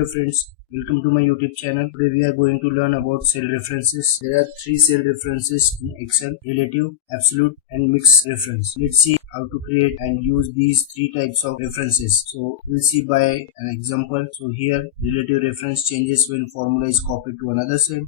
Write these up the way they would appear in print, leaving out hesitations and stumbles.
Hello friends, welcome to my YouTube channel. Today we are going to learn about cell references. There are three cell references in Excel: relative, absolute and mixed reference. Let's see how to create and use these three types of references. So we'll see by an example. So here relative reference changes when formula is copied to another cell.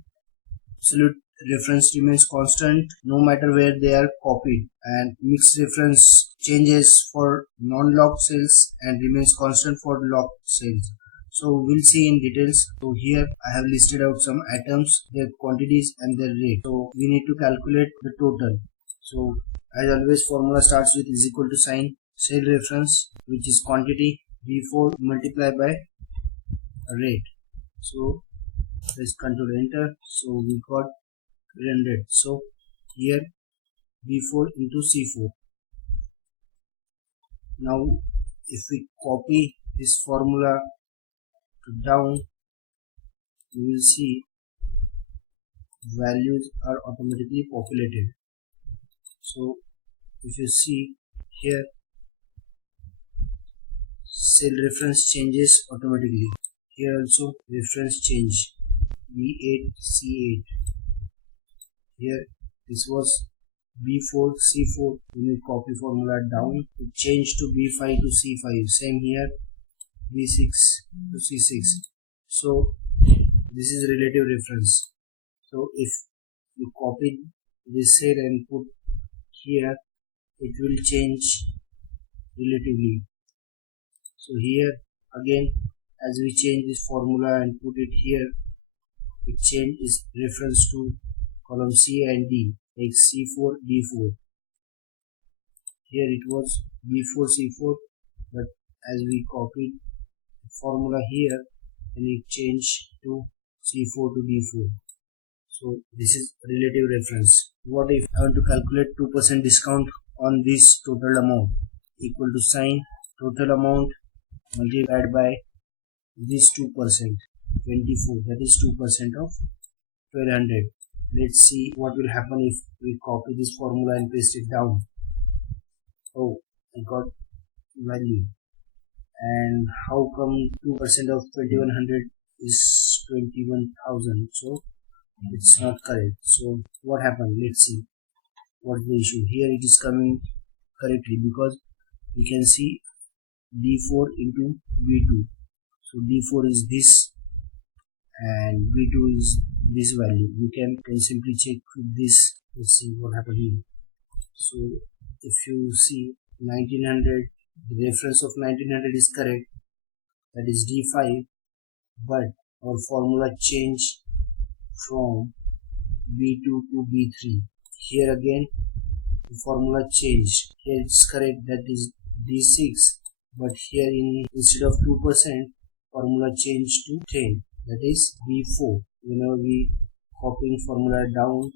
Absolute reference remains constant no matter where they are copied, and mixed reference changes for non-locked cells and remains constant for locked cells. So we'll see in details. So here I have listed out some items, their quantities and their rate. So we need to calculate the total. So as always, formula starts with is equal to sign cell reference, which is quantity, V4 multiplied by rate. So let's control enter. So we got 300. So here V4 into C4. Now if we copy this formula to down, you will see values are automatically populated. So if you see here, cell reference changes automatically. Here also reference change V8 C8. Here this was B4 C4. When we copy formula down, it changed to B5 to C5. Same here, B6 to C6. So this is relative reference. So if you copy this cell and put here, it will change relatively. So here again, as we change this formula and put it here, it changes reference to column C and D, like C4 D4. Here it was B4 C4, but as we copied the formula here, then it changed to C4 to D4. So this is relative reference. What if I want to calculate 2% discount on this total amount? Equal to sign total amount multiplied by this 2%, 24, that is 2% of 1200. Let's see what will happen if we copy this formula and paste it down. Oh, I got value. And how come 2% of 2100 is 21,000? So it's not correct. So what happened? Let's see what's the issue. Here it is coming correctly because we can see D4 into B2. So D4 is this and B2 is this value. You can simply check with this. Let's see what happened here. So if you see 1900, the reference of 1900 is correct, that is D5, but our formula changed from B2 to B3. Here again the formula changed. Here it's correct, that is D6, but here instead of 2%, formula changed to 10, that is B4. Whenever we copying formula down,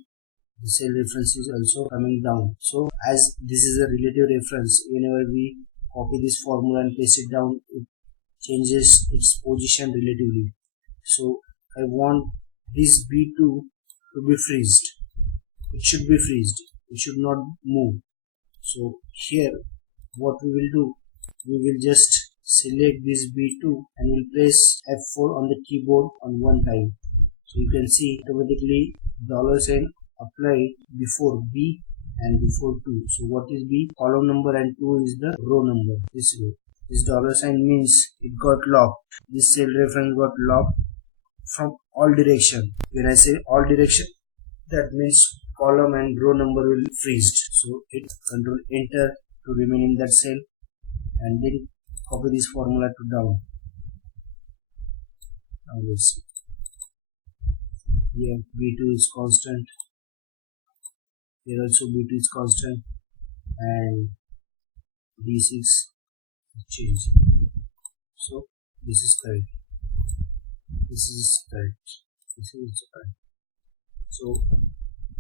the cell reference is also coming down. So as this is a relative reference, whenever we copy this formula and paste it down, it changes its position relatively. So I want this B2 to be freezed. It should be freezed. It should not move. So here what we will do, we will just select this B2 and we'll press F4 on the keyboard on one time. So you can see automatically $sign applied before B and before 2. So what is B? Column number, and 2 is the row number. This row. This $sign means it got locked. This cell reference got locked from all direction. When I say all direction, that means column and row number will freeze. So hit control enter to remain in that cell and then copy this formula to down. Now let's see. Here B2 is constant. Here also B2 is constant and D6 change. So this is correct. This is correct. This is correct. So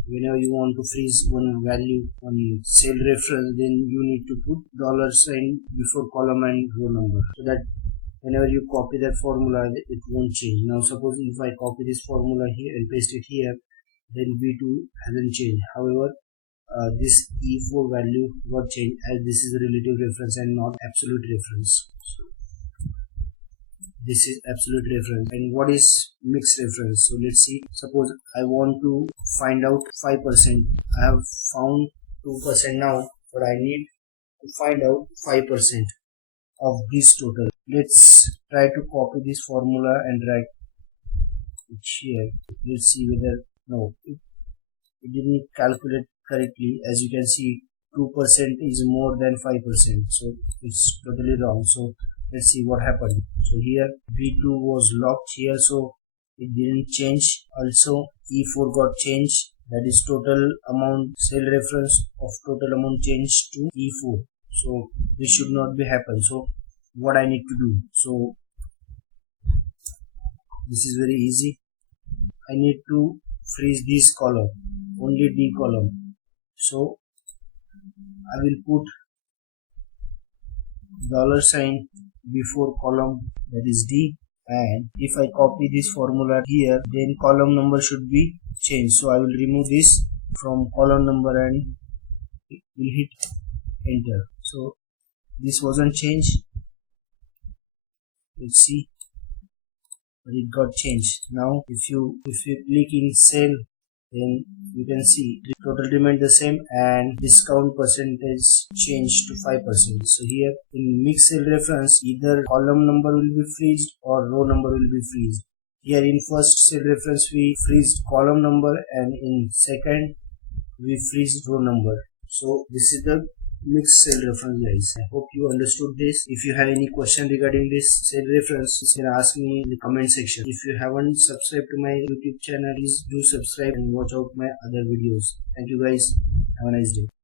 whenever you want to freeze one value on cell reference, then you need to put $sign before column and row number, so that whenever you copy that formula, it won't change. Now suppose if I copy this formula here and paste it here, then B2 hasn't changed. However, this E4 value got changed, as this is a relative reference and not absolute reference. this is absolute reference. And what is mixed reference? So let's see. Suppose I want to find out 5%. I have found 2% now, but I need to find out 5% of this total. Let's try to copy this formula and write it here. Let's see whether no, it didn't calculate correctly. As you can see, 2% is more than 5%, so it's totally wrong. So let's see what happened. So here B2 was locked here, so it didn't change. Also E4 got changed, that is total amount, cell reference of total amount changed to E4. So this should not be happen. So what I need to do, so this is very easy. I need to freeze this column, only D column. So I will put $sign before column, that is D, and if I copy this formula here, then column number should be changed. So I will remove this from column number and will hit enter. So this wasn't changed. Let's see, but it got changed. Now if you click in cell, then you can see the total remained the same and discount percentage changed to 5%. So here in mixed cell reference, either column number will be freezed or row number will be freezed. Here in first cell reference we freezed column number, and in second we freezed row number. So this is the mixed cell reference, guys. I hope you understood this. If you have any question regarding this cell reference, you can ask me in the comment section. If you haven't subscribed to my YouTube channel, please do subscribe and watch out my other videos. Thank you guys. Have a nice day.